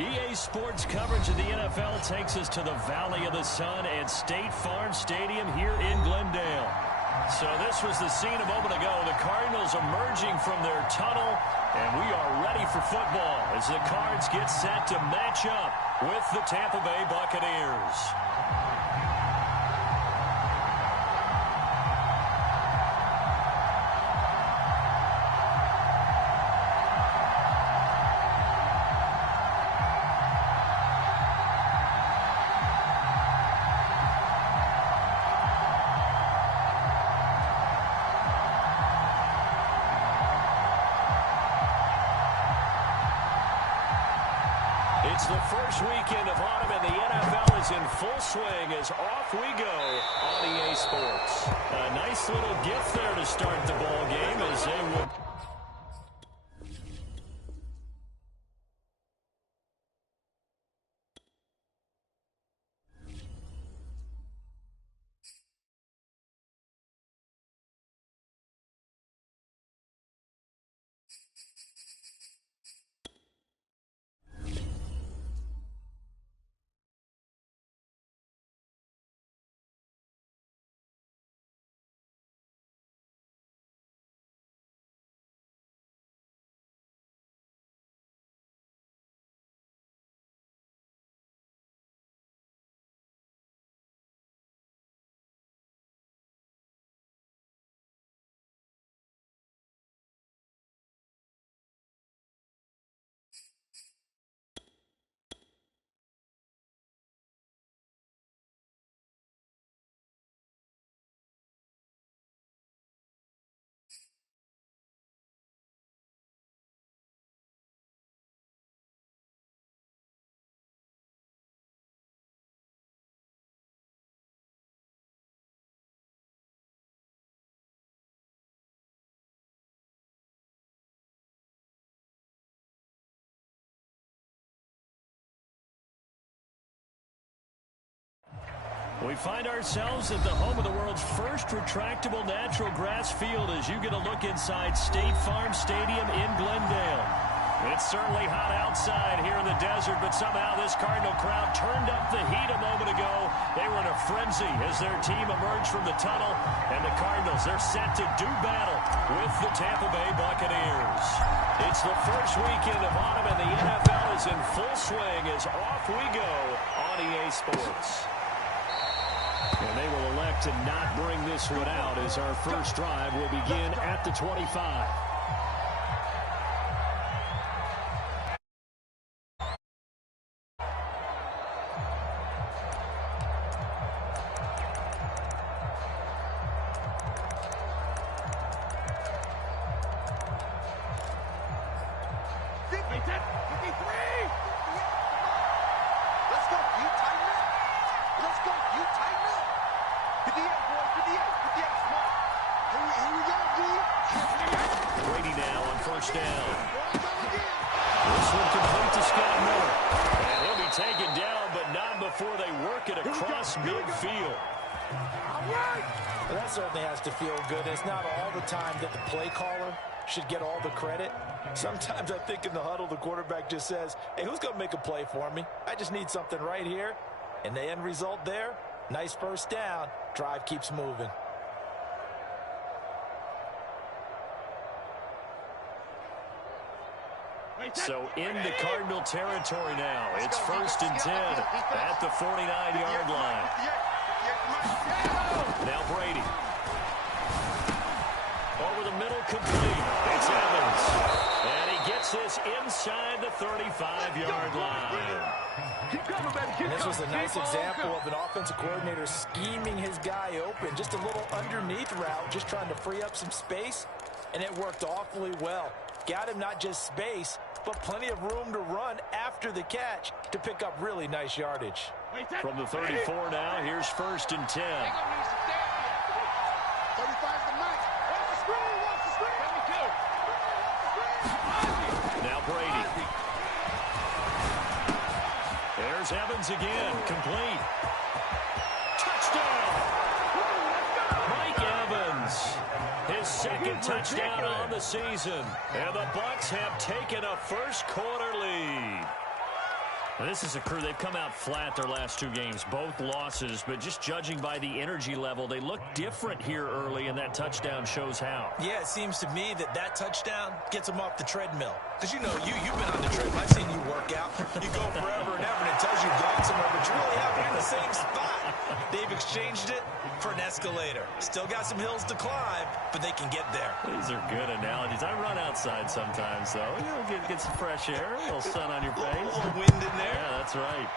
EA Sports coverage of the NFL takes us to the Valley of the Sun at State Farm Stadium here in Glendale. So this was the scene a moment ago. The Cardinals emerging from their tunnel, and we are ready for football as the Cards get set to match up with the Tampa Bay Buccaneers. It's the first weekend of autumn, and the NFL is in full swing as off we go on EA Sports. A nice little gift there to start the ball game as they will. We find ourselves at the home of the world's first retractable natural grass field as you get a look inside State Farm Stadium in Glendale. It's certainly hot outside here in the desert, but somehow this Cardinal crowd turned up the heat a moment ago. They were in a frenzy as their team emerged from the tunnel, and the Cardinals, they're set to do battle with the Tampa Bay Buccaneers. It's the first weekend of autumn, and the NFL is in full swing as off we go on EA Sports. And they will elect to not bring this one out as our first drive will begin at the 25. Should get all the credit. Sometimes I think in the huddle the quarterback just says, hey, who's going to make a play for me? I just need something right here. And the end result there, nice first down. Drive keeps moving. So in the Cardinal territory now. It's 1st and 10 at the 49-yard line. Now Brady. Over the middle, complete. It's Evans. And he gets this inside the 35-yard line. And this was a nice example of an offensive coordinator scheming his guy open. Just a little underneath route, just trying to free up some space. And it worked awfully well. Got him not just space, but plenty of room to run after the catch to pick up really nice yardage. From the 34 now, here's 1st and 10. Now Brady. There's Evans again, complete. Touchdown! Mike Evans, his second touchdown on the season. And the Bucs have taken a first quarter lead. Well, this is a crew, they've come out flat their last 2 games, both losses, but just judging by the energy level, they look different here early, and that touchdown shows how. Yeah, it seems to me that touchdown gets them off the treadmill. Because, you've been on the treadmill. I've seen you work out. You go forever and ever, and it tells you you've gone somewhere, but you really haven't in the same spot. They've exchanged it for an escalator. Still got some hills to climb, but they can get there. These are good analogies. I run outside sometimes, though. Get some fresh air, a little sun on your face. A little wind in there. Yeah, that's right.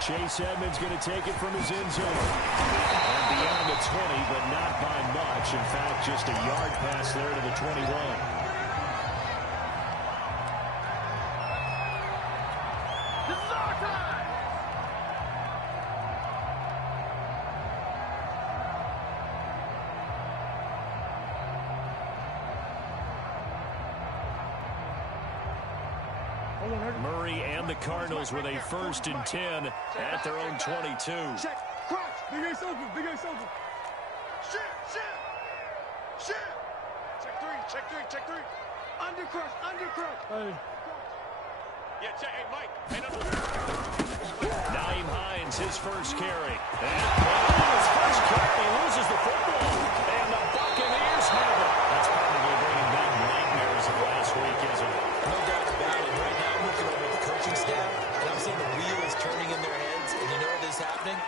Chase Edmonds going to take it from his end zone. And beyond the 20, but not by much. In fact, just a yard pass there to the 21. This is our time! Murray and the Cardinals with a 1st and 10 at their own 22. Check, crouch, big ace open, big ace open. Shit. Check three. Under crouch. Hey. Yeah, check, hey, Mike. Hey, Naeem Hines, his first carry. And his first carry loses the football. And the Buccaneers have it. That's probably bringing back nightmares of last week, isn't it? No doubt about it. Right now, I'm looking over the coaching staff, and I'm seeing the wheels turning in their heads. And you know what is happening?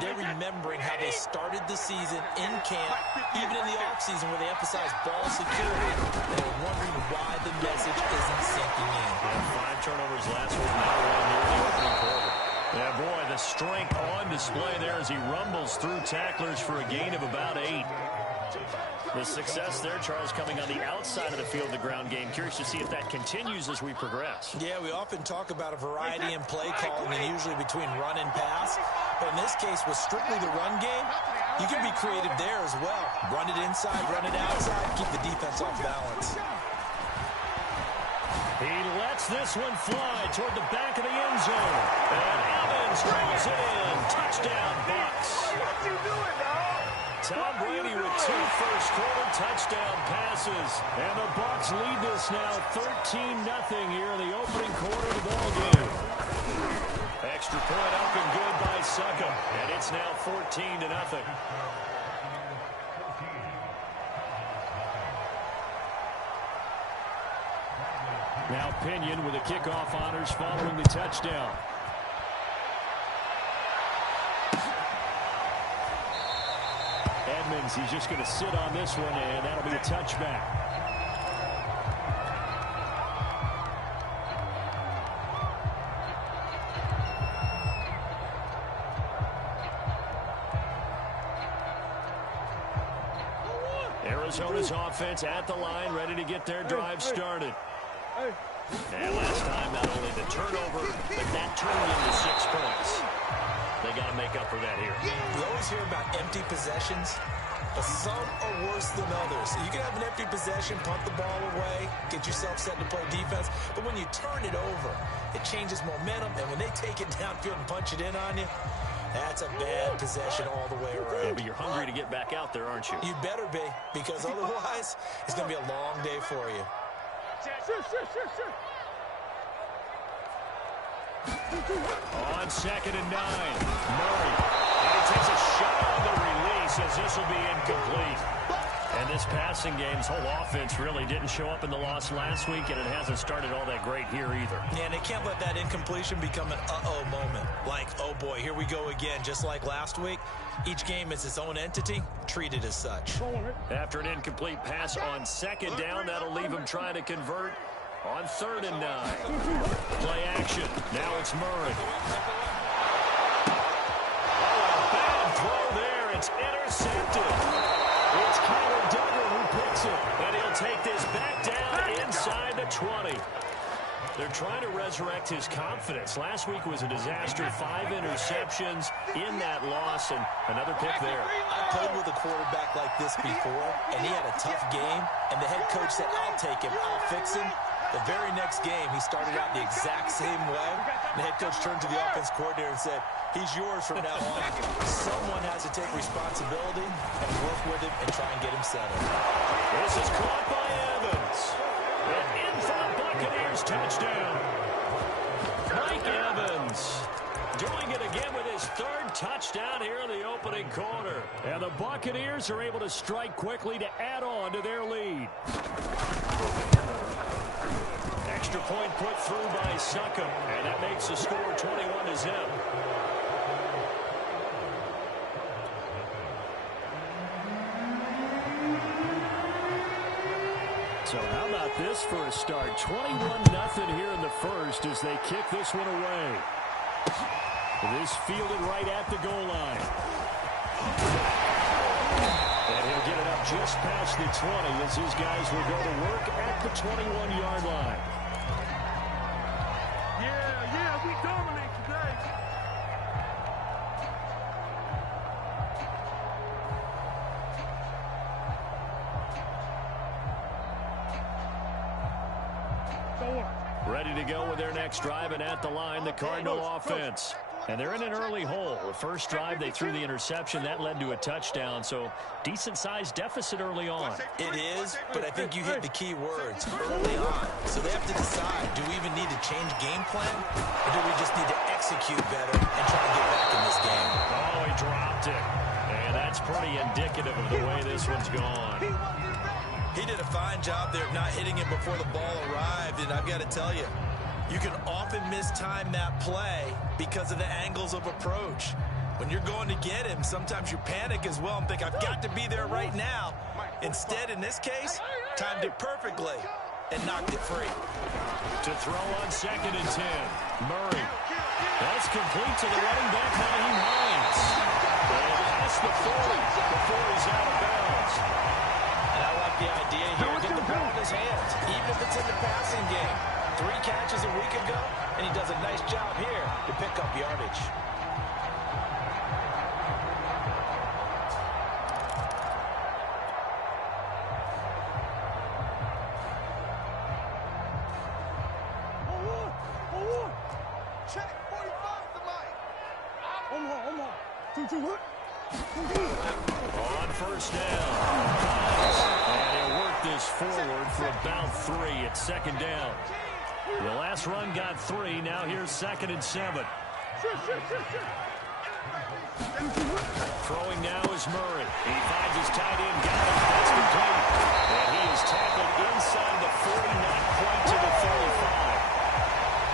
They're remembering how they started the season in camp, even in the offseason where they emphasized ball security. They're wondering why the message isn't sinking in. Yeah, 5 turnovers last week, now 1 here in the opening quarter. Yeah, boy, the strength on display there as he rumbles through tacklers for a gain of about 8. The success there, Charles, coming on the outside of the field, the ground game. Curious to see if that continues as we progress. Yeah, we often talk about a variety in play calling, and usually between run and pass. But in this case, with strictly the run game, you can be creative there as well. Run it inside, run it outside, keep the defense off balance. He lets this one fly toward the back of the end zone. And Evans draws it in. Touchdown, Bucs. What you doing, dog? Tom Brady with 2 first-quarter touchdown passes. And the Bucs lead this now 13-0 here in the opening quarter of the ballgame. Extra point up and good by Suckham. And it's now 14-0. Now Pinion with the kickoff honors following the touchdown. Edmonds, he's just going to sit on this one, and that'll be a touchback. Arizona's offense at the line, ready to get their drive started. And last time, not only the turnover, but that turned into 6 points. They got to make up for that here. We always hear about empty possessions, but some are worse than others. You can have an empty possession, punt the ball away, get yourself set to play defense, but when you turn it over, it changes momentum, and when they take it downfield and punch it in on you, that's a bad possession all the way around. Yeah, but you're hungry to get back out there, aren't you? You better be, because otherwise, it's going to be a long day for you. On 2nd and 9, Murray. And he takes a shot on the release as this will be incomplete. And this passing game's whole offense really didn't show up in the loss last week, and it hasn't started all that great here either. Yeah, and they can't let that incompletion become an uh-oh moment. Like, oh boy, here we go again, just like last week. Each game is its own entity, treated as such. After an incomplete pass on 2nd down, that'll leave him trying to convert on 3rd and 9. Play action. Now it's Murray. Oh, a bad throw there. It's intercepted. It's Kyler Duggar who picks it. And he'll take this back down inside the 20. They're trying to resurrect his confidence. Last week was a disaster. 5 interceptions in that loss, and another pick there. I played with a quarterback like this before, and he had a tough game, and the head coach said, I'll take him, I'll fix him. The very next game, he started out the exact same way. The head coach turned to the offense coordinator and said, he's yours from now on. Someone has to take responsibility and work with him and try and get him settled. This is caught by Evans. And in for the Buccaneers touchdown. Mike Evans doing it again with his third touchdown here in the opening quarter. And the Buccaneers are able to strike quickly to add on to their lead. Extra point put through by Succop, and that makes the score 21-0. So how about this for a start? 21-0 here in the first as they kick this one away. This fielded right at the goal line. And he'll get it up just past the 20 as his guys will go to work at the 21-yard line. Yeah, we dominate today. Ready to go with their next drive, and at the line, the Cardinal offense. And they're in an early hole. The first drive, they threw the interception. That led to a touchdown, so decent-sized deficit early on. It is, but I think you hit the key words, early on. So they have to decide, do we even need to change game plan, or do we just need to execute better and try to get back in this game? Oh, he dropped it. And that's pretty indicative of the way this one's gone. He did a fine job there of not hitting him before the ball arrived, and I've got to tell you, you can often mistime that play because of the angles of approach. When you're going to get him, sometimes you panic as well and think, I've got to be there right now. Instead, in this case, timed it perfectly and knocked it free. To throw on 2nd and 10. Murray. That's complete to the running back, Nyheim Hines. And past the 40 before he's out of bounds. And I like the idea here. Get the ball in his hands, even if it's in the passing game. 3 catches a week ago, and he does a nice job here to pick up yardage. Check 45 to Mike. On first down. And he'll work this forward for about 3 at 2nd down. The last run got 3. Now here's 2nd and 7. Throwing now is Murray. He finds his tight end. Got it. That's complete. And he is tackled inside the 40, not quite to the 35.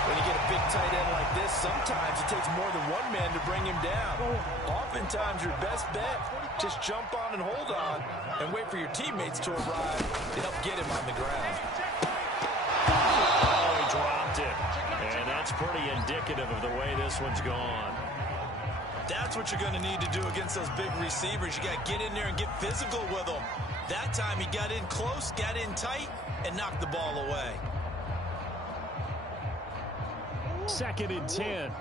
When you get a big tight end like this, sometimes it takes more than one man to bring him down. Oftentimes, your best bet, just jump on and hold on and wait for your teammates to arrive to help get him on the ground. Oh, he dropped it. And that's pretty indicative of the way this one's gone. That's what you're going to need to do against those big receivers. You got to get in there and get physical with them. That time he got in close, got in tight, and knocked the ball away. 2nd and 10.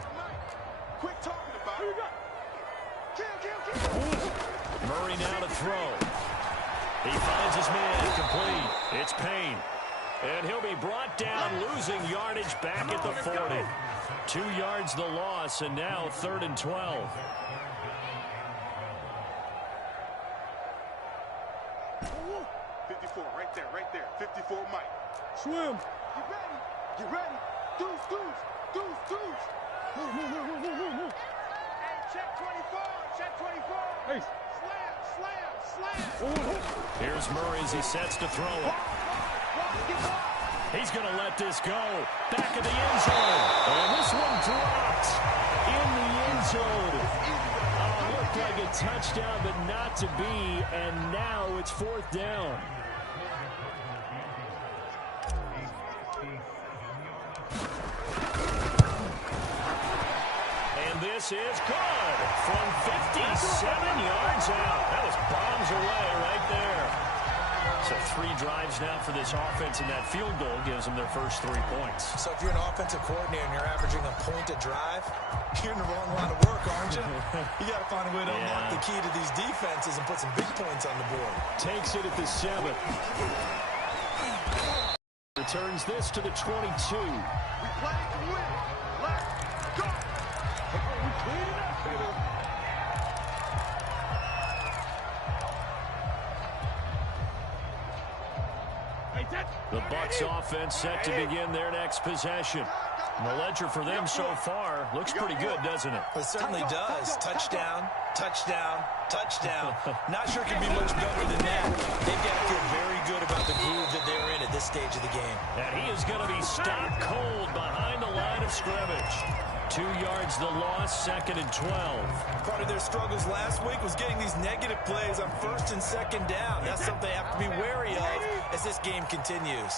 Quick talking about it. Murray now to throw. He finds his man complete. It's Payne. And he'll be brought down, losing yardage back at the 40. 2 yards the loss, and now 3rd and 12. 54, right there. 54, Mike. Swim. You ready? Deuce. Move. Hey, check 24. Hey. Slam. Here's Murray as he sets to throw it. He's going to let this go. Back of the end zone. And this one dropped in the end zone. Looked like a touchdown, but not to be. And now it's 4th down. And this is good from 57 yards out. That was bombs away right there. So 3 drives now for this offense, and that field goal gives them their first 3 points. So if you're an offensive coordinator and you're averaging a point a drive, you're in the wrong line of work, aren't you? You got to find a way to unlock the key to these defenses and put some big points on the board. Takes it at the 7. Returns this to the 22. We play to win. Let's go. We clean it up. Hey, The Bucs offense set to begin their next possession. The ledger for them so far looks pretty good, doesn't it? It certainly does. Touchdown, touchdown, touchdown. Not sure it can be much better than that. They've got to feel very good about the groove that they're in at this stage of the game. And he is going to be stopped cold behind the line of scrimmage. 2 yards the loss, 2nd and 12. Part of their struggles last week was getting these negative plays on 1st and 2nd down. That's something they have to be wary of as this game continues.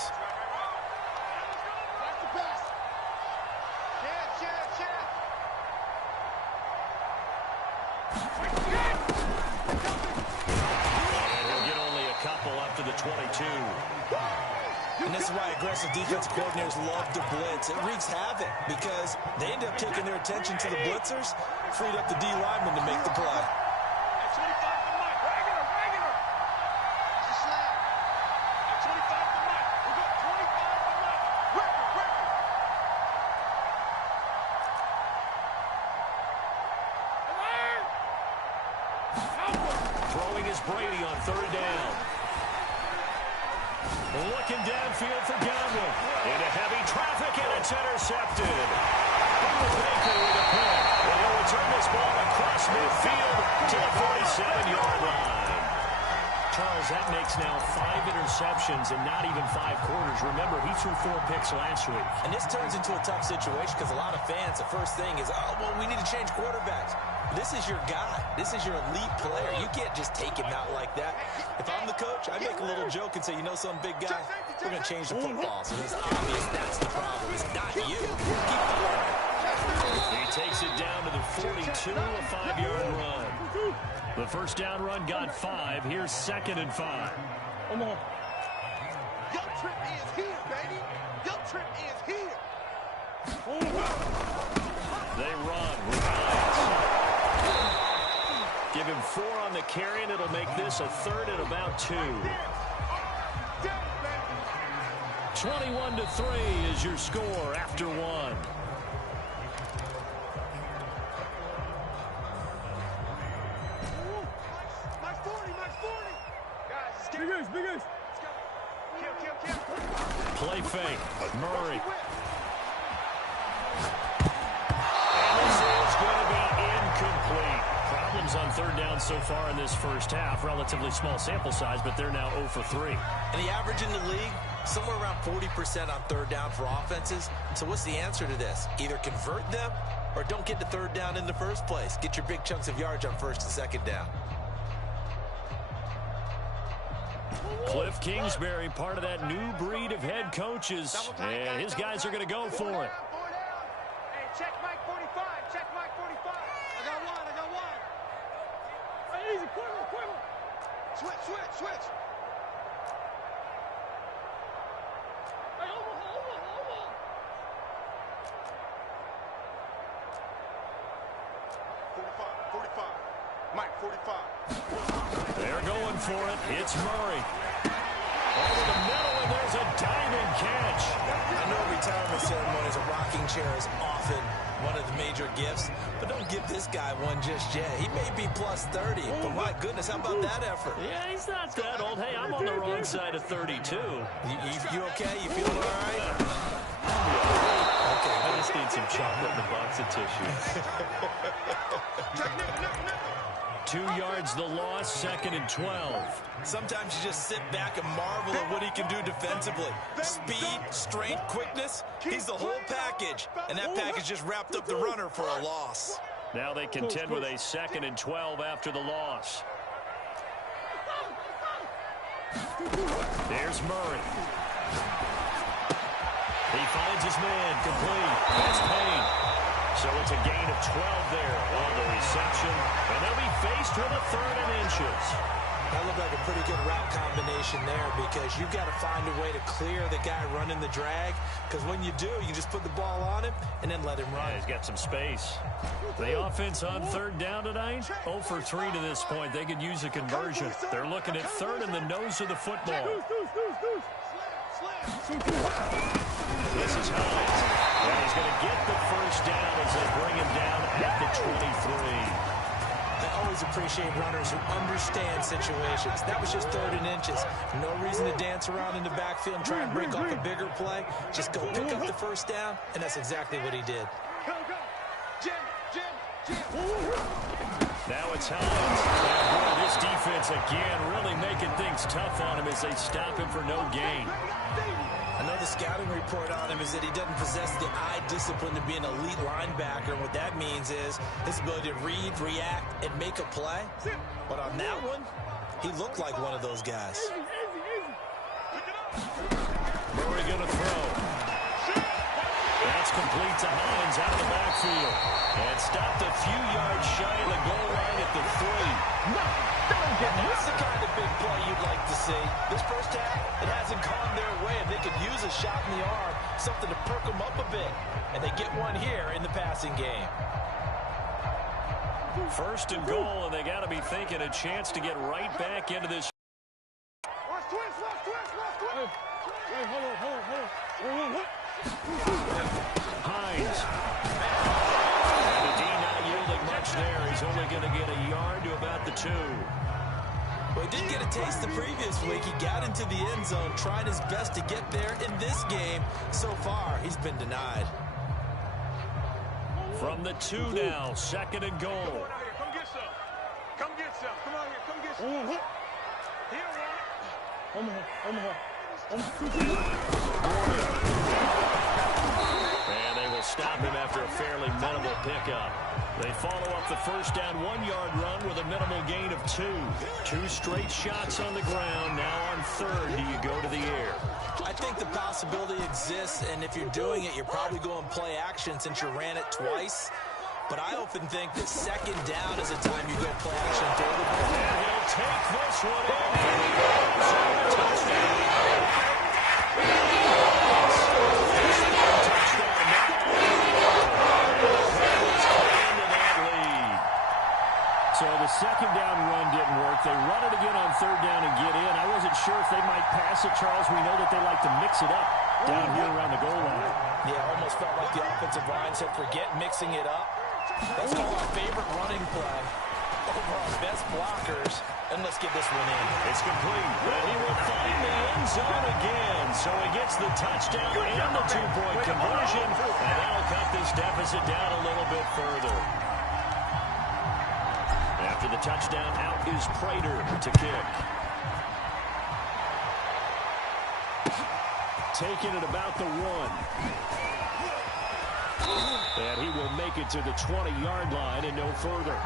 He'll get only a couple up to the 22. And this is why aggressive defensive coordinators love to blitz. It wreaks havoc because they end up taking their attention to the blitzers, freed up the D lineman to make the play. Throwing is Brady on 3rd down. Looking downfield for Godwin. Into heavy traffic, and it's intercepted. Baker with a pick. And he'll return this ball across midfield to the 47-yard line. Charles, that makes now 5 interceptions and not even 5 quarters. Remember, he threw 4 picks last week. And this turns into a tough situation because a lot of fans, the first thing is, oh, well, we need to change quarterbacks. This is your guy. This is your elite player. You can't just take him out like that. If I'm the coach, I make a little joke and say, you know some big guy, we're going to change the football. So it's obvious that's the problem. It's not you. Keep going. He takes it down to the 42, a 5-yard run. The first down run got 5. Here's 2nd and 5. Come on. Your trip is here, baby. Your trip is here. They run with Hines. Give him 4 on the carry, and it'll make this a 3rd and about 2. 21-3 is your score after 1. Big ace. Play fake. Murray. And this is going to be incomplete. Problems on 3rd down so far in this first half. Relatively small sample size, but they're now 0 for 3. And the average in the league, somewhere around 40% on 3rd down for offenses. So what's the answer to this? Either convert them or don't get to 3rd down in the first place. Get your big chunks of yards on 1st and 2nd down. Cliff Kingsbury, part of that new breed of head coaches, and his guys are going to go for it. Hey, check Mike 45. Check Mike 45. I got one. Hey, easy, quiver. Switch. Hey, over. Mike 45. They're going for it. It's Murray. Over the middle, and there's a diving catch. I know retirement ceremonies, a rocking chair is often one of the major gifts, but don't give this guy one just yet. He may be plus 30, but my goodness, how about that effort? Yeah, he's not that old. Hey, I'm on the wrong side of 32. You okay? You feeling all right? Okay, I just need some chocolate in a box of tissues. 2 yards the loss, 2nd and 12. Sometimes you just sit back and marvel at what he can do defensively. Speed, strength, quickness, he's the whole package. And that package just wrapped up the runner for a loss. Now they contend with a 2nd and 12 after the loss. There's Murray. He finds his man, complete. That's Payne. So it's a gain of 12 there on the reception. And they'll be faced with a 3rd and inches. That looked like a pretty good route combination there because you've got to find a way to clear the guy running the drag. Because when you do, you just put the ball on him and then let him run. Yeah, he's got some space. The offense on 3rd down tonight, 0 for 3 to this point. They could use a conversion. They're looking at 3rd and the nose of the football. This is Hines. And he's going to get the first down as they bring him down at the 23. I always always appreciate runners who understand situations. That was just 3rd and inches. No reason to dance around in the backfield and try and break off a bigger play. Just go pick up the first down, and that's exactly what he did. Go, go. Jim. Now it's Hines. Boy, this defense again really making things tough on him as they stop him for no gain. I know the scouting report on him is that he doesn't possess the eye discipline to be an elite linebacker. And what that means is his ability to read, react, and make a play. But on that one, he looked like one of those guys. Murray going to throw. That's complete to Hines out of the backfield. And stopped a few yards shy of the goal line at the 3. That's the kind of big play you'd like to see. This first half, it hasn't gone their way, and they could use a shot in the arm, something to perk them up a bit. And they get one here in the passing game. 1st and goal, and they got to be thinking a chance to get right back into this. Watch twist. Hey, hold on. Hines. The D not yielding much there. He's only going to get a yard to about the 2. Well, he did get a taste the previous week. He got into the end zone, trying his best to get there. In this game, so far, he's been denied. From the 2 now, 2nd and goal. Come get some. Come on here, come get some. He don't want it. And they will stop him after a fairly minimal pickup. They follow up the first down 1-yard run with a minimal gain of 2. 2 straight shots on the ground. Now on 3rd, do you go to the air? I think the possibility exists, and if you're doing it, you're probably going play action since you ran it twice. But I often think that 2nd down is a time you go play action. And he'll take this one in. Touchdown. So the 2nd down run didn't work. They run it again on 3rd down and get in. I wasn't sure if they might pass it, Charles. We know that they like to mix it up down here around the goal line. Yeah, almost felt like the offensive line said, forget mixing it up. Let's call our favorite running play over our best blockers, and let's get this one in. It's complete, but he will find the end zone again. So he gets the touchdown and the 2-point conversion, and that'll cut this deficit down a little bit further. After the touchdown, out is Prater to kick. Taking it about the 1. And he will make it to the 20-yard line and no further.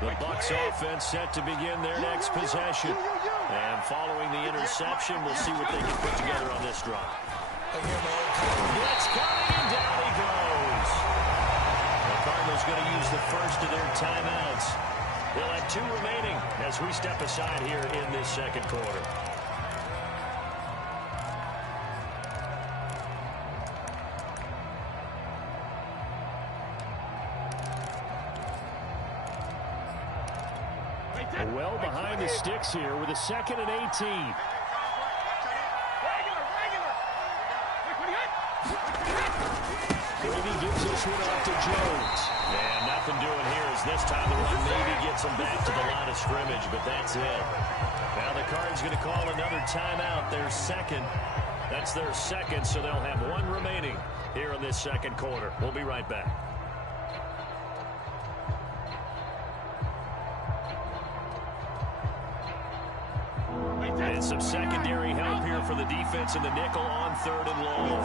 The Bucs offense set to begin their next possession. And following the interception, we'll see what they can put together on this drive. Blitz coming, and down he goes. The Cardinals going to use the first of their timeouts. They'll have 2 remaining as we step aside here in this 2nd quarter. Well behind the sticks here with a 2nd and 18. Brady gives this one off to Jones. And nothing doing here as this time the run maybe gets him back to the line of scrimmage, but that's it. Now the Cards going to call another timeout, their 2nd. That's their 2nd, so they'll have 1 remaining here in this 2nd quarter. We'll be right back. And some secondary help here for the defense in the nickel on 3rd and long.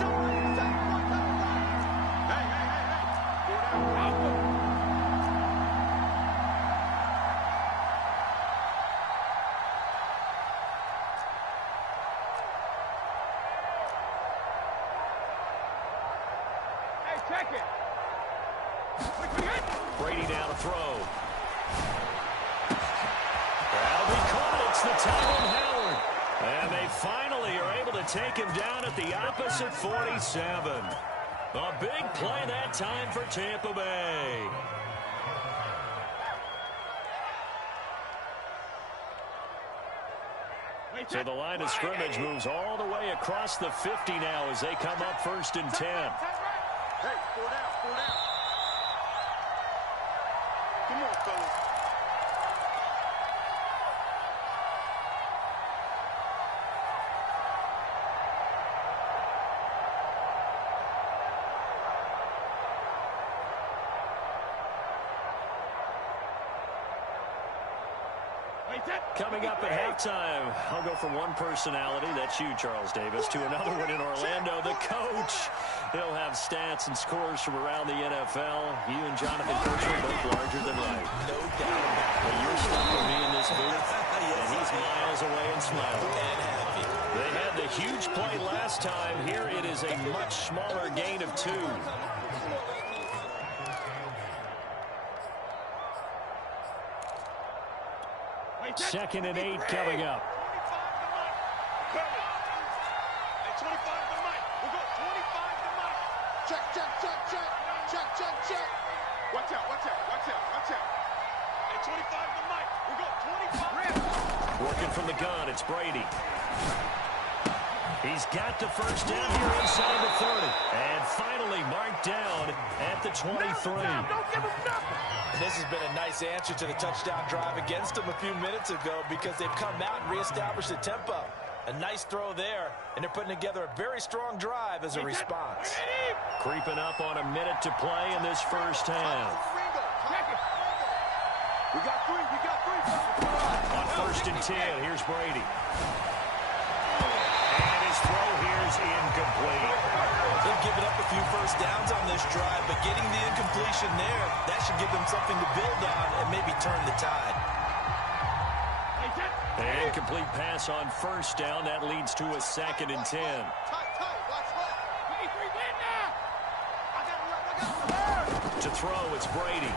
Hey, check it. Brady now to throw. That'll be caught. It's the tight end Howard. And they finally are able to take him down at the opposite 47. A big play that time for Tampa Bay. So the line of scrimmage moves all the way across the 50 now as they come up 1st and 10. Hey, 4 down, 4 down. Come on, fellas. Coming up at halftime, I'll go from one personality, that's you, Charles Davis, to another one in Orlando, the coach. He'll have stats and scores from around the NFL. You and Jonathan Coach are both larger than life. No doubt. But you're stuck with me in this booth, and he's miles away and smiling. And happy. They had the huge play last time. Here it is a much smaller gain of 2. 2nd and 8 coming up. 25 to Mike. We'll go 25 to Mike. Check, check, check, check. Check, check, check. Watch out, watch out, watch out, watch out. Hey, 25 to Mike. We'll go 25. Working from the gun, it's Brady. He's got the first down here inside the 30. And finally marked down at the 23. Don't give him nothing. And this has been a nice answer to the touchdown drive against them a few minutes ago because they've come out and reestablished the tempo. A nice throw there, and they're putting together a very strong drive as a response. Creeping up on a minute to play in this first half. We got 3, we got 3. On 1st and 10, here's Brady. And his throw here's incomplete. They've given up a few first downs on this drive, but getting the incompletion there, that should give them something to build on and maybe turn the tide. An incomplete pass on 1st down. That leads to a 2nd and 10. To throw, it's Brady.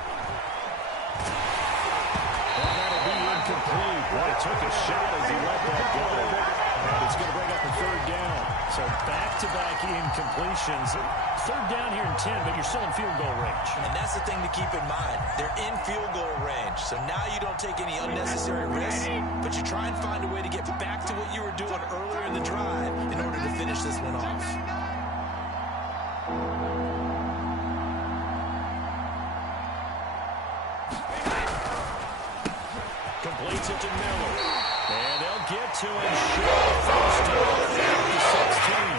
And that'll be incomplete. Boy, it took a shot as he let that go. And it's going to bring up a 3rd down. So back-to-back incompletions. 3rd down here in 10, but you're still in field goal range. And that's the thing to keep in mind. They're in field goal range. So now you don't take any unnecessary risks, but you try and find a way to get back to what you were doing earlier in the drive in order to finish this one off. Completes it to Miller. And they'll get to him short. 1st down at the 16.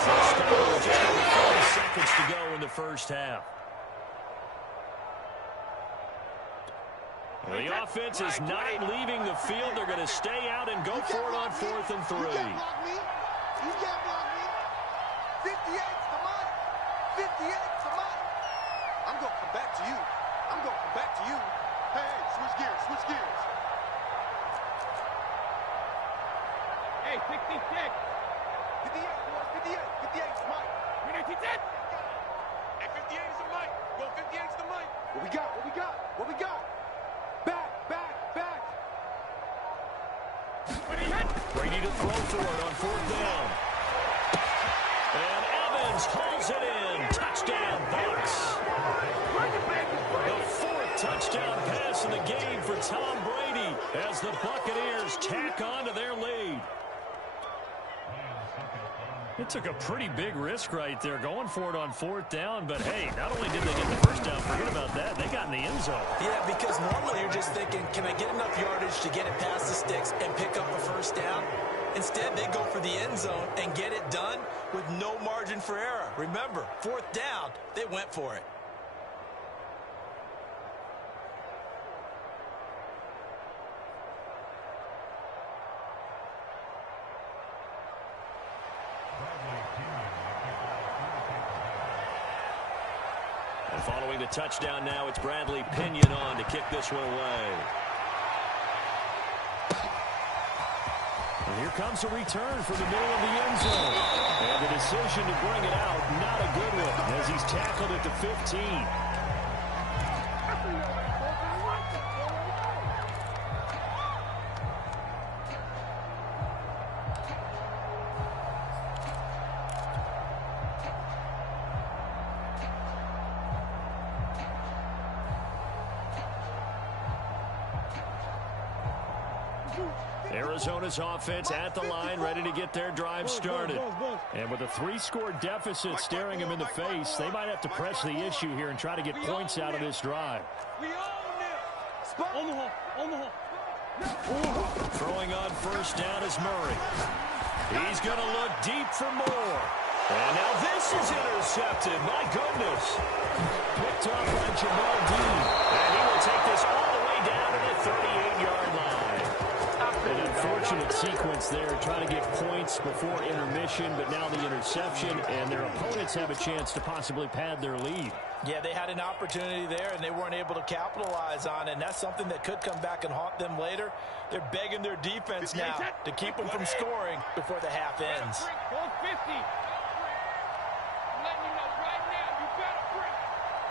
Just over 40 seconds to go in the first half. The offense is not leaving the field. They're going to stay out and go for it on 4th and 3. You can't block me. You can't block me. 58's the money. 58's the money. I'm going to come back to you. I'm going to come back to you. Hey, switch gears, switch gears. Hey, 56. 58, boys, 58. 58's Mike. We need to get. Hey, 58 is the Mike. Go, 58's the Mike. What we got? What we got? What we got? Back, back, back. Brady to throw for it on 4th down. And Evans hauls it in. Touchdown, Bucs. The 4th touchdown pass in the game for Tom Brady as the Buccaneers tack on to their lead. It took a pretty big risk right there going for it on 4th down, but hey, not only did they get the first down, forget about that, they got in the end zone. Yeah, because normally you're just thinking, can I get enough yardage to get it past the sticks and pick up a first down? Instead, they go for the end zone and get it done with no margin for error. Remember, 4th down, they went for it. And following the touchdown now, it's Bradley Pinion on to kick this one away. And here comes a return from the middle of the end zone. And the decision to bring it out, not a good one, as he's tackled at the 15. Arizona's offense at the line, ready to get their drive started. And with a 3-score deficit staring them in the face, they might have to press the issue here and try to get points out of this drive. Throwing on first down is Murray. He's going to look deep for more. And now this is intercepted. My goodness. Picked off by Jamal Dean. And he will take this all the way down to the 38-yard line. An unfortunate sequence there, trying to get points before intermission, but now the interception, and their opponents have a chance to possibly pad their lead. Yeah, they had an opportunity there, and they weren't able to capitalize on it, and that's something that could come back and haunt them later. They're begging their defense now to keep them from scoring before the half ends.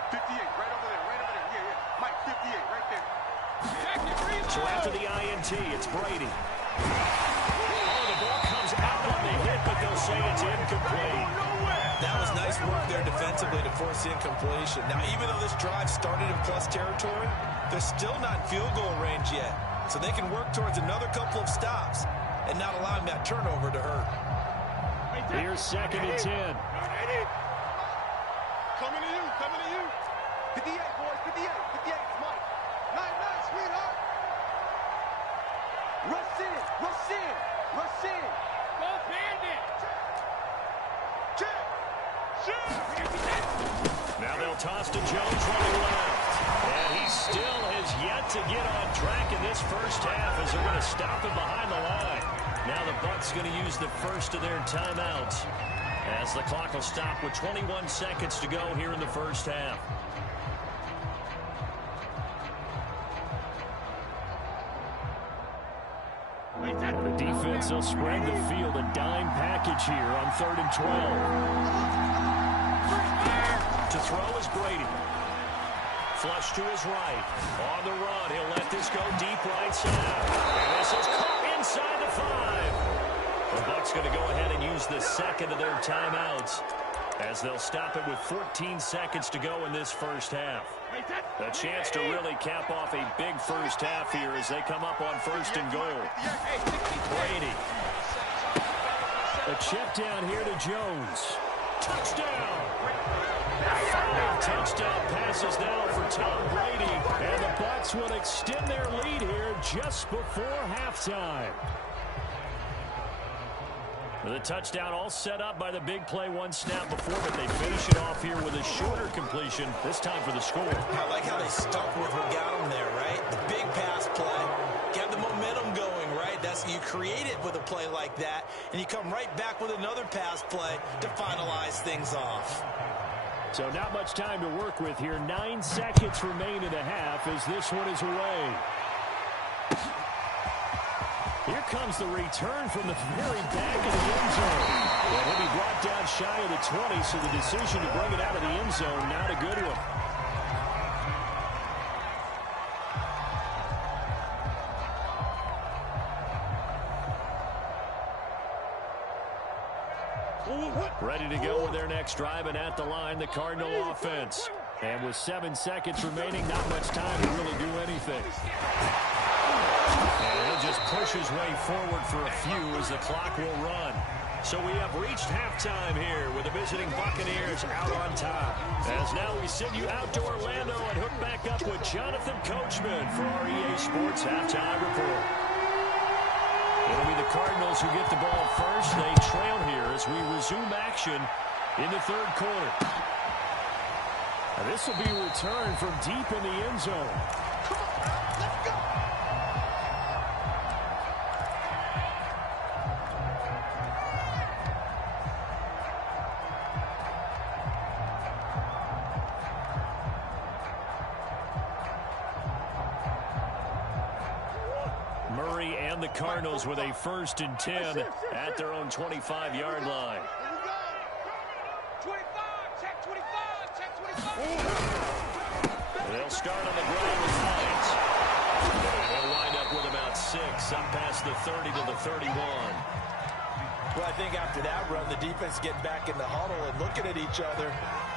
58, right over there, right over there. Yeah, yeah. Mike, 58, right there. So after the INT, it's Brady. Oh, the ball comes out on the hit, but they'll say it's incomplete. That was nice work there defensively to force the incompletion. Now, even though this drive started in plus territory, they're still not in field goal range yet. So they can work towards another couple of stops and not allowing that turnover to hurt. Here's 2nd and 10. Coming to you, coming to you. 58, boys, 58, 58, Mike. 9-9, sweetheart. Rush in, rush in, rush in. Go Bandit. Check. Now they'll toss to Jones running left. And he still has yet to get on track in this first half as they're going to stop him behind the line. Now the Bucs going to use the first of their timeouts as the clock will stop with 21 seconds to go here in the first half. The defense will spread the field, a dime package here on 3rd and 12. To throw is Brady. Flush to his right. On the run, he'll let this go deep right side. And this is caught inside the 5. The Bucs going to go ahead and use the second of their timeouts as they'll stop it with 14 seconds to go in this first half. A chance to really cap off a big first half here as they come up on 1st and goal. Brady. A check down here to Jones. Touchdown! Touchdown passes now for Tom Brady, and the Bucs will extend their lead here just before halftime. The touchdown all set up by the big play one snap before, but they finish it off here with a shorter completion, this time for the score. I like how they stuck with what got them there, right? The big pass play, got the momentum going, right? You create it with a play like that, and you come right back with another pass play to finalize things off. So not much time to work with here. 9 seconds remain in the half as this one is away. Here comes the return from the very back of the end zone. And he'll be brought down shy of the 20, so the decision to bring it out of the end zone, not a good one. Ready to go with their next drive, and at the line, the Cardinal offense. And with 7 seconds remaining, not much time to really do anything. And he'll just push his way forward for a few as the clock will run. So we have reached halftime here with the visiting Buccaneers out on top. As now we send you out to Orlando and hook back up with Jonathan Coachman for our EA Sports Halftime Report. It'll be the Cardinals who get the ball first. They trail here as we resume action in the 3rd quarter. Now this will be a return from deep in the end zone. Let's go. Murray and the Cardinals with a 1st and 10 at their own 25-yard line. 25, check 25, check 25. They'll start on the ground with Hines. And they'll wind up with about 6, up past the 30 to the 31. Well, I think after that run, the defense getting back in the huddle and looking at each other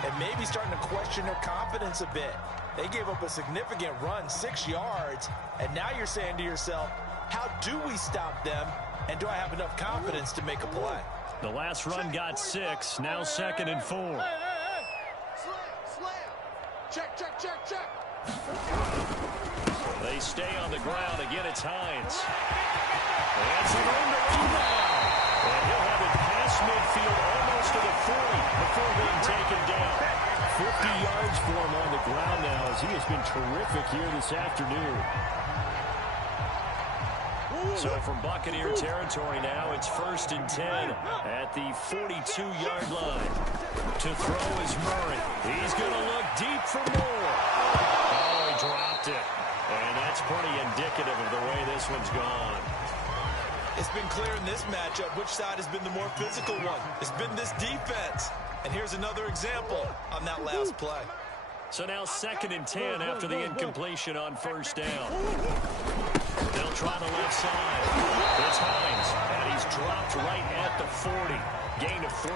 and maybe starting to question their confidence a bit. They gave up a significant run, 6 yards, and now you're saying to yourself, How do we stop them? And do I have enough confidence to make a play? The last run got 6. Now 2nd and 4. Hey. Slam. Check. They stay on the ground. Again, it's Hines. And some room to run now. And he'll have it past midfield almost to the 40 before being taken down. 50 yards for him on the ground now as he has been terrific here this afternoon. So from Buccaneer territory now, it's 1st and 10 at the 42-yard line. To throw is Murray. He's going to look deep for more. Oh, he dropped it. And that's pretty indicative of the way this one's gone. It's been clear in this matchup which side has been the more physical one. It's been this defense. And here's another example on that last play. So now 2nd and 10 after the incompletion on 1st down. They'll try the left side. It's Hines, and he's dropped right at the 40. Gain of 3.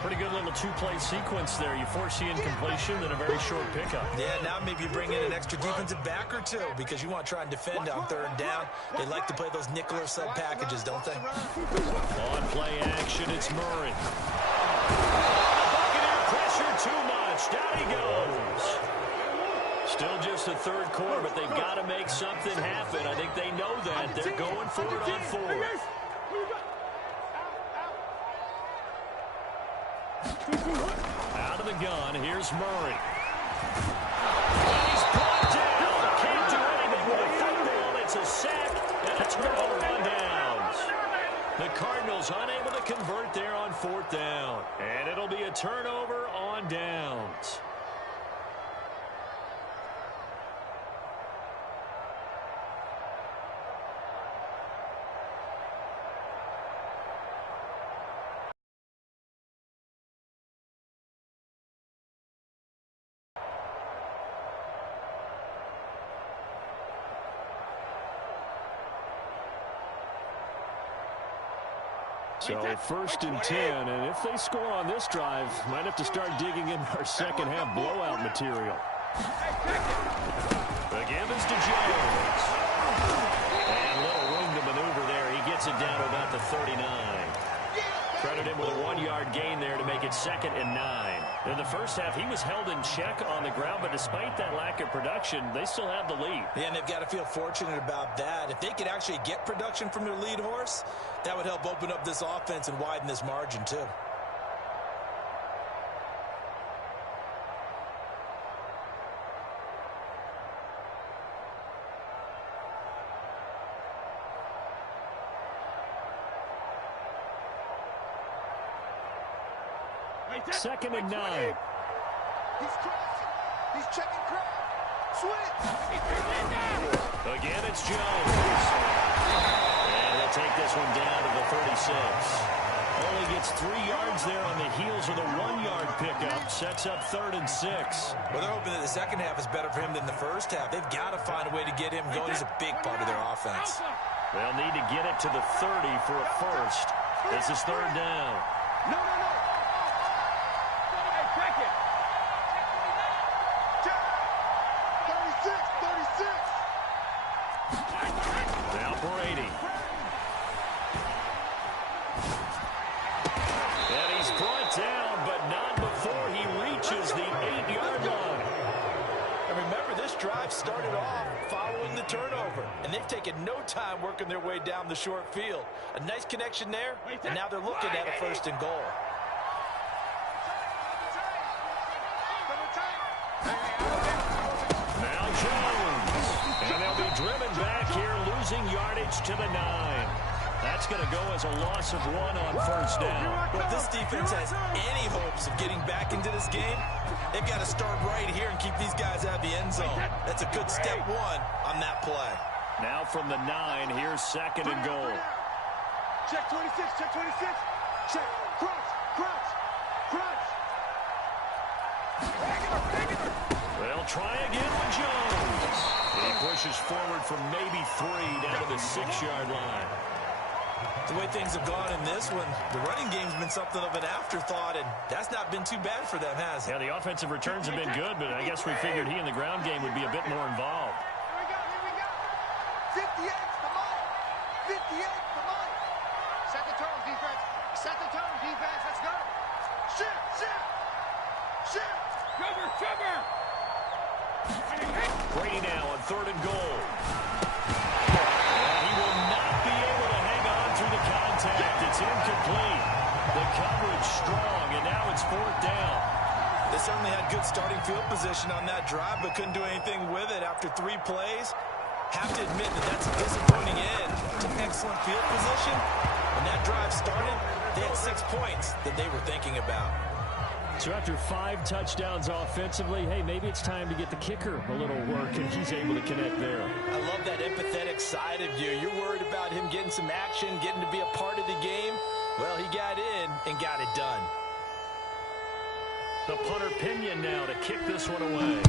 Pretty good little two-play sequence there. You force the incompletion, then a very short pickup. Yeah, now maybe you bring in an extra defensive back or two because you want to try and defend on 3rd down. They like to play those nickel or sub packages, don't they? On play action, it's Murray. Buccaneer pressure too much. Down he goes. Still just the 3rd quarter, but they've got to make something happen. I think they know that. They're going for it on 4th. Out of the gun, here's Murray. And he's brought down. Can't do anything with a football. It's a sack, and a turnover on downs. The Cardinals unable to convert there on 4th down. And it'll be a turnover on downs. So 1st and 10, and if they score on this drive, might have to start digging in our second half blowout material. The give is to Jones. And little room to maneuver there. He gets it down to about the 39. Credit him with a 1-yard gain there to make it 2nd and 9. In the first half, he was held in check on the ground, but despite that lack of production, they still have the lead. Yeah, and they've got to feel fortunate about that. If they could actually get production from their lead horse, that would help open up this offense and widen this margin, too. Second and 9. He's crossing. He's checking crowd. Switch. Again, it's Jones. And he'll take this one down to the 36. Only gets 3 yards there on the heels of the 1-yard pickup. Sets up 3rd and 6. Well, they're hoping that the second half is better for him than the first half. They've got to find a way to get him going. He's a big part of their offense. They'll need to get it to the 30 for a first. This is 3rd down. No. Hey, check it. Check. 36. Now Brady. And he's brought down, but not before he reaches the 8-yard line. And remember, this drive started off following the turnover, and they've taken no time working their way down the short field. A nice connection there, and now they're looking at a 1st and goal. Now Jones. And they'll be driven back here, losing yardage to the 9. That's going to go as a loss of 1 on 1st down. Well, if this defense has any hopes of getting back into this game, they've got to start right here and keep these guys out of the end zone. That's a good step 1 on that play. Now from the 9, here's 2nd and goal. Check 26. Check. Crunch. They'll try again with Jones. He pushes forward from maybe 3 down to the 6-yard line. The way things have gone in this one, the running game's been something of an afterthought, and that's not been too bad for them, has it? Yeah, the offensive returns have been good, but I guess we figured he in the ground game would be a bit more involved. Here we go. 58. Brady now on 3rd and goal. And he will not be able to hang on through the contact. It's incomplete. The coverage strong, and now it's 4th down. They certainly had good starting field position on that drive, but couldn't do anything with it after 3 plays. Have to admit that that's a disappointing end to excellent field position. When that drive started, they had 6 points that they were thinking about. So after 5 touchdowns offensively, hey, maybe it's time to get the kicker a little work, and he's able to connect there. I love that empathetic side of you. You're worried about him getting some action, getting to be a part of the game. Well, he got in and got it done. The punter Pinion now to kick this one away.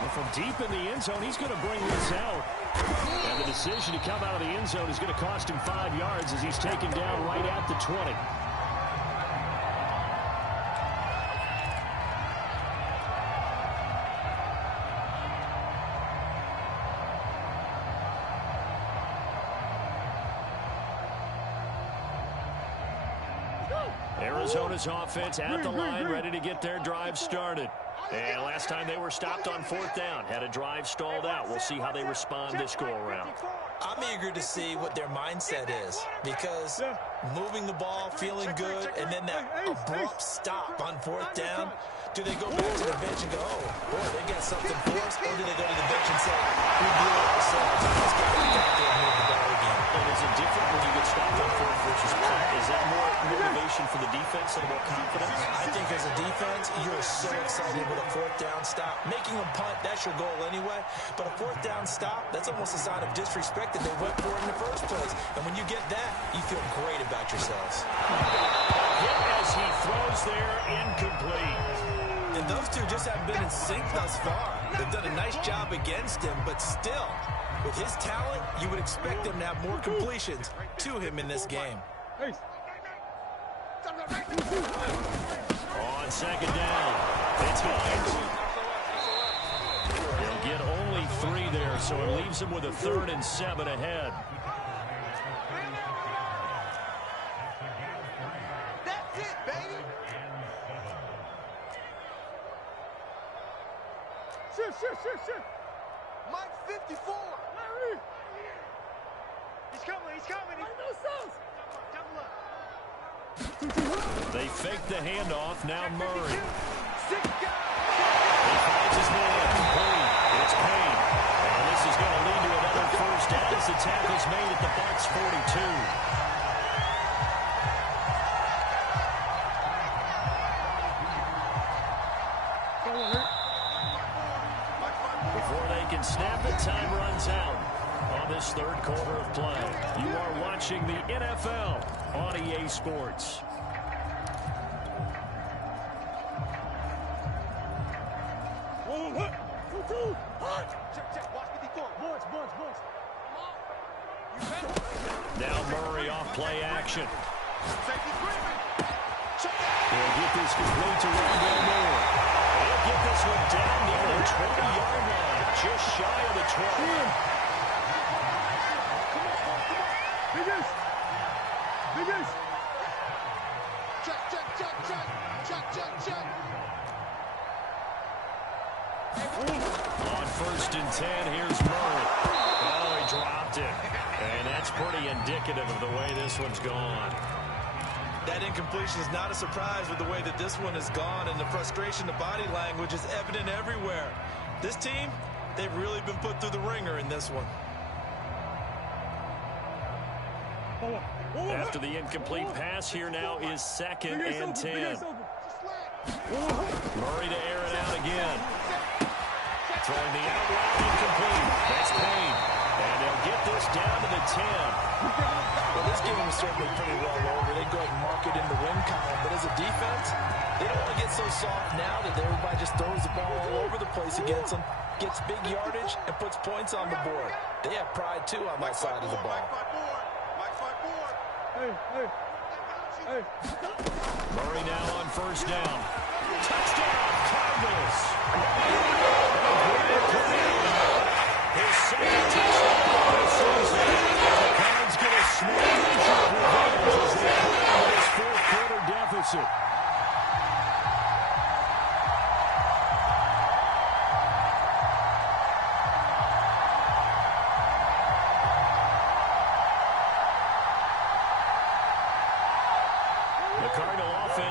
And from deep in the end zone, he's going to bring this out. And the decision to come out of the end zone is going to cost him 5 yards as he's taken down right at the 20. Arizona's offense at the line, ready to get their drive started. And last time they were stopped on 4th down, had a drive stalled out. We'll see how they respond this go-around. I'm eager to see what their mindset is, because moving the ball, feeling good, and then that abrupt stop on 4th down, do they go back to the bench and go, oh, boy, they got something for us, or do they go to the bench and say, we blew it ourselves, let's get back out there and move the ball again? And is it different when you get stopped on 4th versus 5? Is that more motivation for the defense and more confidence? I think as a defense, you're so excited with a 4th down stop. Making them punt, that's your goal anyway. But a 4th down stop, that's almost a sign of disrespect that they went for it in the first place. And when you get that, you feel great about yourselves. Hit as he throws there, incomplete. And those two just haven't been in sync thus far. They've done a nice job against him, but still, with his talent, you would expect them to have more completions to him in this game. On 2nd down, it's Hines. They'll get only 3 there, so it leaves them with a 3rd and 7 ahead. That's it, baby. Shoot. Mike 54. Larry. He's coming. Double up. They fake the handoff. Now Murray. 6 guys. He finds his man. Complete. It's Payne. And this is going to lead to another 1st down as the tackle's made at the Bucs 42. Before they can snap it, time runs out on this 3rd quarter of play. You are watching the NFL on EA Sports. Check. Watch 54. Boards. Now Murray off play action. Safety screaming. He'll get this complete to Rondell Moore. He'll get this one down near the 20-yard line, just shy of the 20. Biggest. Check. On 1st and 10, here's Murray. Oh, he dropped it. And that's pretty indicative of the way this one's gone. That incompletion is not a surprise with the way that this one has gone, and the frustration of body language is evident everywhere. This team, they've really been put through the ringer in this one. After the incomplete pass, here now is 2nd and 10. Murray to air it out again. Throwing the out route, incomplete. That's Payne. And they'll get this down to the 10. Well, this game is certainly pretty well over. They go ahead and mark it in the win column. But as a defense, they don't want to get so soft now that everybody just throws the ball all over the place against them, gets big yardage, and puts points on the board. They have pride, too, on that side of the ball. Murray now on 1st down. Touchdown, Cardinals. His 2nd touchdown of the season. The Cards get a small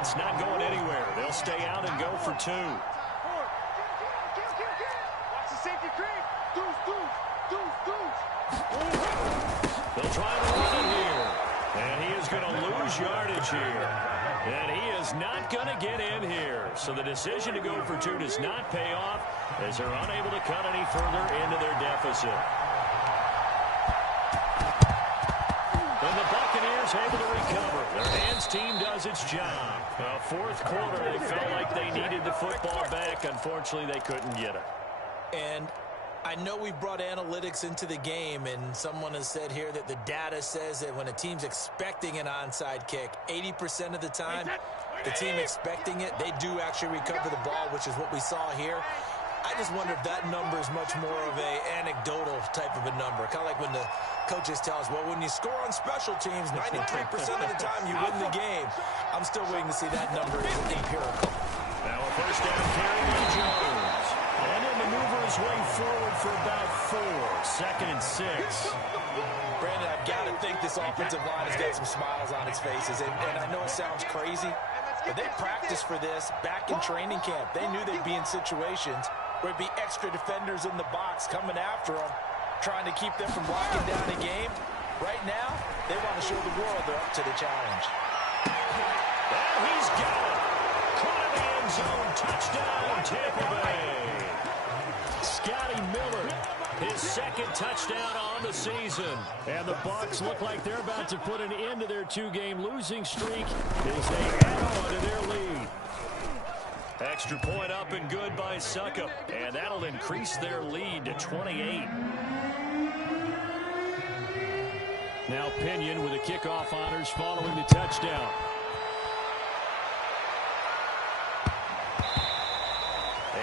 offense not going anywhere. They'll stay out and go for 2. Watch the safety creep. Deuce. They'll try to run it here. And he is going to lose yardage here. And he is not going to get in here. So the decision to go for 2 does not pay off as they're unable to cut any further into their deficit. And the Buccaneers able to recover. Their hands team does its job. Fourth quarter, they felt like they needed the football back. Unfortunately, they couldn't get it. And I know we brought analytics into the game, and someone has said here that the data says that when a team's expecting an onside kick, 80% of the time, the team expecting it, they do actually recover the ball, which is what we saw here. I just wonder if that number is much more of a anecdotal type of a number. Kind of like when the coaches tell us, well, when you score on special teams, 93% of the time you win the game. I'm still waiting to see that number is empirical. Now a first down carry to Jones. And he'll maneuver his way forward for about 4. 2nd and 6. Brandon, I've got to think this offensive line has got some smiles on its faces. And I know it sounds crazy, but they practiced for this back in training camp. They knew they'd be in situations where it'd be extra defenders in the box coming after them, trying to keep them from locking down a game. Right now, they want to show the world they're up to the challenge. And he's got it. Caught in the end zone. Touchdown, Tampa Bay. Scotty Miller, his 2nd touchdown on the season. And the Bucs look like they're about to put an end to their 2-game losing streak as they add on to their lead. Extra point up and good by Suckup. And that'll increase their lead to 28. Now Pinion with the kickoff honors following the touchdown.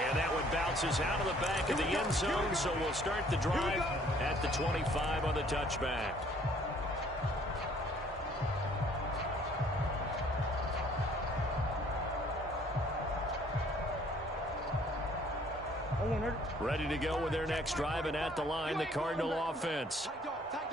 And that one bounces out of the back of the end zone, so we'll start the drive at the 25 on the touchback. Ready to go with their next drive, and at the line, the Cardinal offense.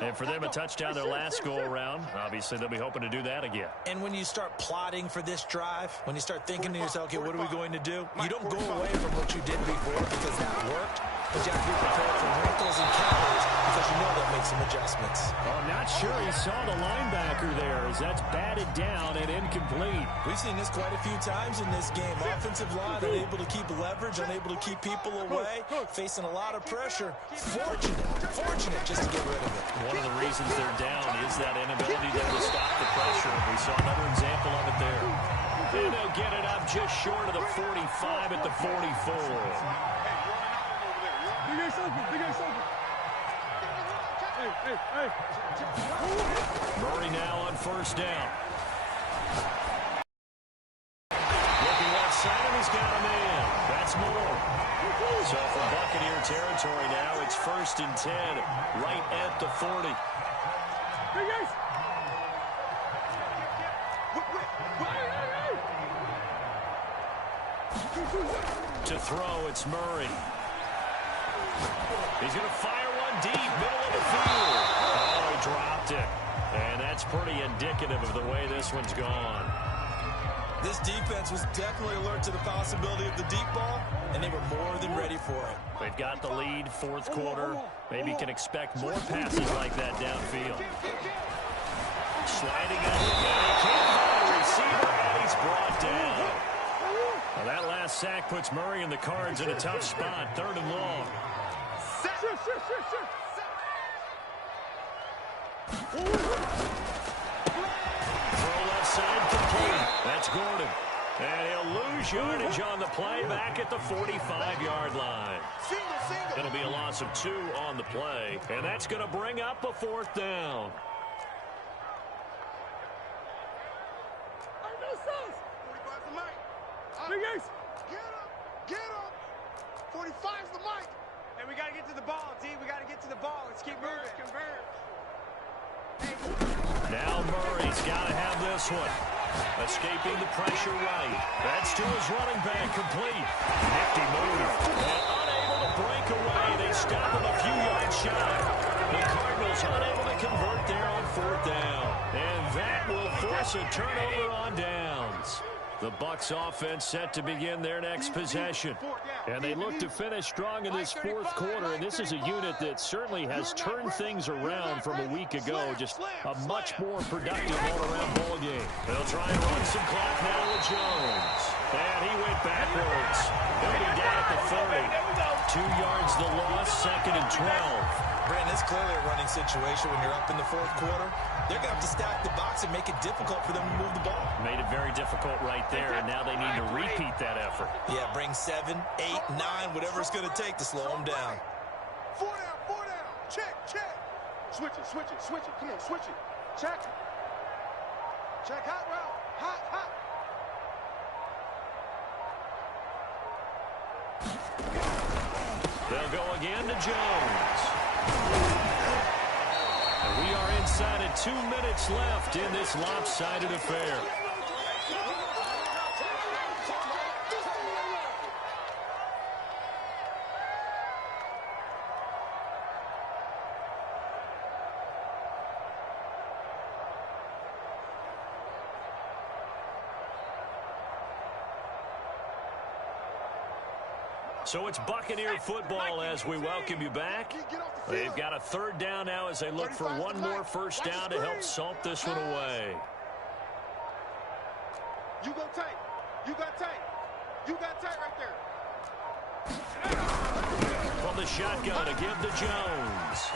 And for them, a touchdown their last go-around. Obviously, they'll be hoping to do that again. And when you start plotting for this drive, when you start thinking to yourself, okay, what are we going to do? You don't go away from what you did before because that worked. But you have to be prepared for wrinkles and counters because you know that makes some adjustments. Oh, I'm not sure he saw the linebacker there as that's batted down and incomplete. We've seen this quite a few times in this game. Offensive line unable to keep leverage, unable to keep people away, facing a lot of pressure. Fortunate just to get rid of it. One of the reasons they're down is that inability there to stop the pressure. We saw another example of it there. And they'll get it up just short of the 45 at the 44. Murray now on first down. Looking left side, and he's got a man. That's more. So from Buccaneer territory now, it's 1st and 10, right at the 40. To throw, it's Murray. He's going to fire one deep, middle of the field. Oh, he dropped it. And that's pretty indicative of the way this one's gone. This defense was definitely alert to the possibility of the deep ball, and they were more than ready for it. They've got the lead, 4th quarter. Maybe can expect more passes like that downfield. Sliding out the guy. He can't find a receiver, and he's brought down. Well, that last sack puts Murray and the Cards in a tough spot, 3rd and long. Throw left side complete. That's Gordon. And he'll lose yardage on the play back at the 45-yard line. It'll be a loss of 2 on the play. And that's going to bring up a 4th down. Get up. 45's the mic. Hey, we got to get to the ball, D. We got to get to the ball. Let's keep moving. Convert. Now Murray's got to have this one. Escaping the pressure right. That's to his running back, complete. Nifty move. And unable to break away. They stop him a few yards shy. The Cardinals unable to convert there on 4th down. And that will force a turnover on downs. The Bucs offense set to begin their next possession. And they look to finish strong in this fourth quarter. And this is a unit that certainly has turned things around from a week ago. Just a much more productive all-around ball game. They'll try and run some clock now with Jones. And he went backwards. He'll be down at the 30. 2 yards the loss, 2nd and 12. Brandon, it's clearly a running situation when you're up in the fourth quarter. They're going to have to stack the box and make it difficult for them to move the ball. Made it very difficult right there, and now they need to repeat that effort. Yeah, bring 7, 8, 9, whatever it's going to take to slow them down. 4 down, 4 down. Check, check. Switch it, switch it, switch it. Come on, switch it. Check. Check, hot route. Hot, hot. They'll go again to Jones. And we are inside of 2 minutes left in this lopsided affair. So it's Buccaneer football as we welcome you back. They've got a 3rd down now as they look for one more first down to help salt this one away. You go tight. You got tight. You got tight right there. From the shotgun to give to Jones.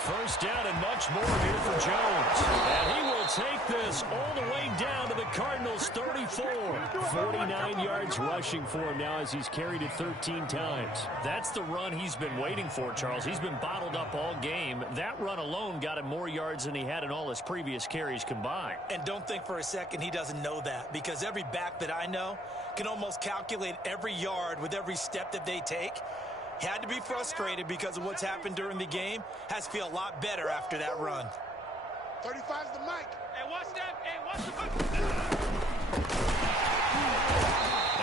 First down and much more here for Jones. And he will take this all the way down to the Cardinals' 34. 49 yards rushing for him now as he's carried it 13 times. That's the run he's been waiting for, Charles. He's been bottled up all game. That run alone got him more yards than he had in all his previous carries combined. And don't think for a second he doesn't know that, because every back that I know can almost calculate every yard with every step that they take. Had to be frustrated because of what's happened during the game. Has to feel a lot better after that run. 35's the mic. Hey, watch that. Hey, watch the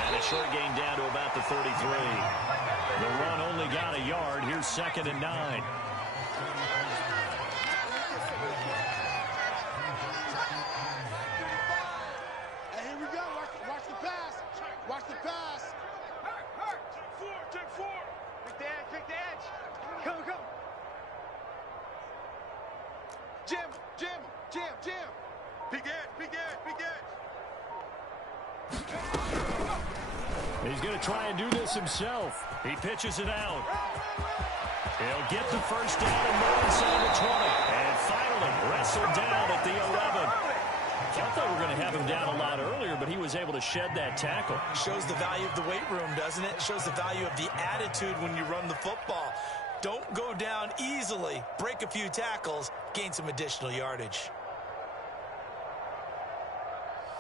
And a short gain down to about the 33. The run only got a yard. Here's 2nd and 9. Hey, here we go. Watch the pass. Watch the pass. Take 4. Take the edge. Come. Jam. Big edge. He's going to try and do this himself. He pitches it out. He'll get the first down and more inside the 20. And finally wrestled down at the 11. I thought we were going to have him down a lot earlier, but he was able to shed that tackle. Shows the value of the weight room, doesn't it? Shows the value of the attitude when you run the football. Don't go down easily. Break a few tackles. Gain some additional yardage.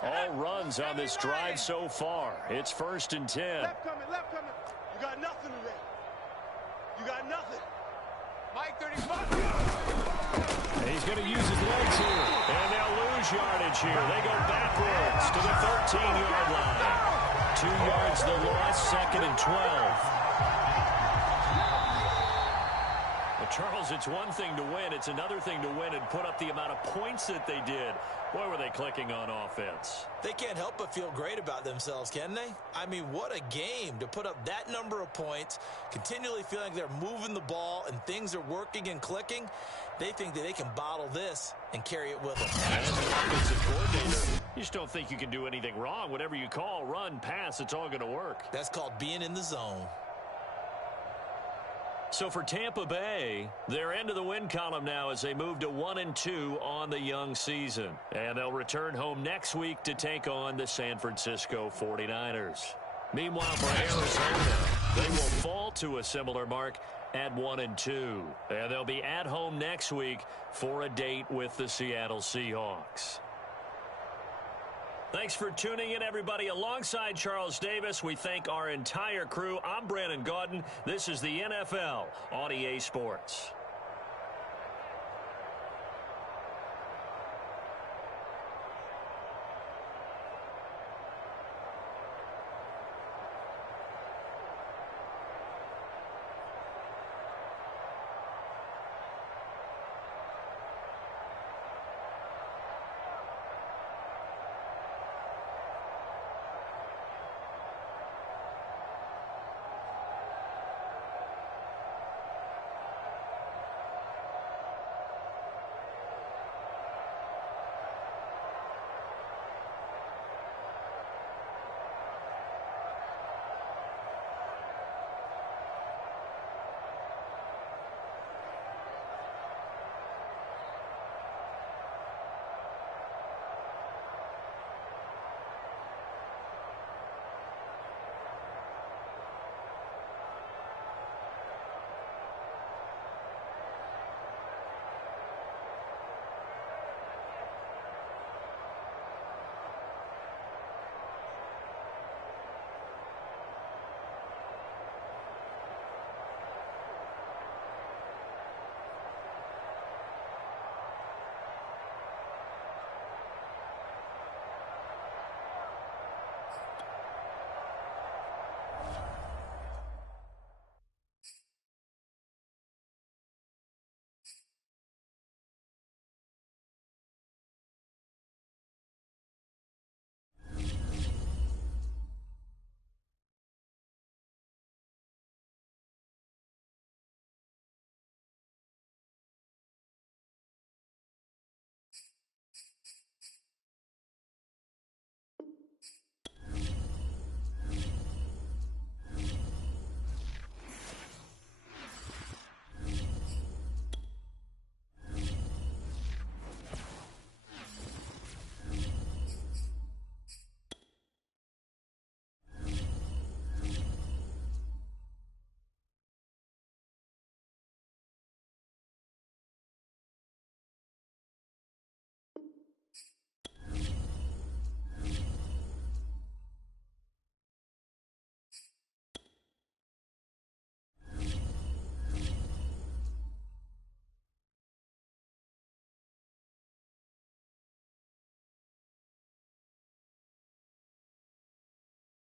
All runs on this drive so far. It's 1st and 10. Left coming. You got nothing today. You got nothing. Mike 35. He's going to use his legs here. And they'll lose yardage here. They go backwards to the 13-yard line. 2 yards the loss, 2nd and 12. Well, Charles, it's one thing to win. It's another thing to win and put up the amount of points that they did. Boy, were they clicking on offense. They can't help but feel great about themselves, can they? I mean, what a game to put up that number of points, continually feeling like they're moving the ball and things are working and clicking. They think that they can bottle this and carry it with them. As the offensive coordinator, you just don't think you can do anything wrong. Whatever you call, run, pass, it's all going to work. That's called being in the zone. So for Tampa Bay, they're into the win column now as they move to 1-2 on the young season. And they'll return home next week to take on the San Francisco 49ers. Meanwhile, for Arizona, they will fall to a similar mark at 1-2. And they'll be at home next week for a date with the Seattle Seahawks. Thanks for tuning in, everybody. Alongside Charles Davis, we thank our entire crew. I'm Brandon Gaudin. This is the NFL on EA Sports.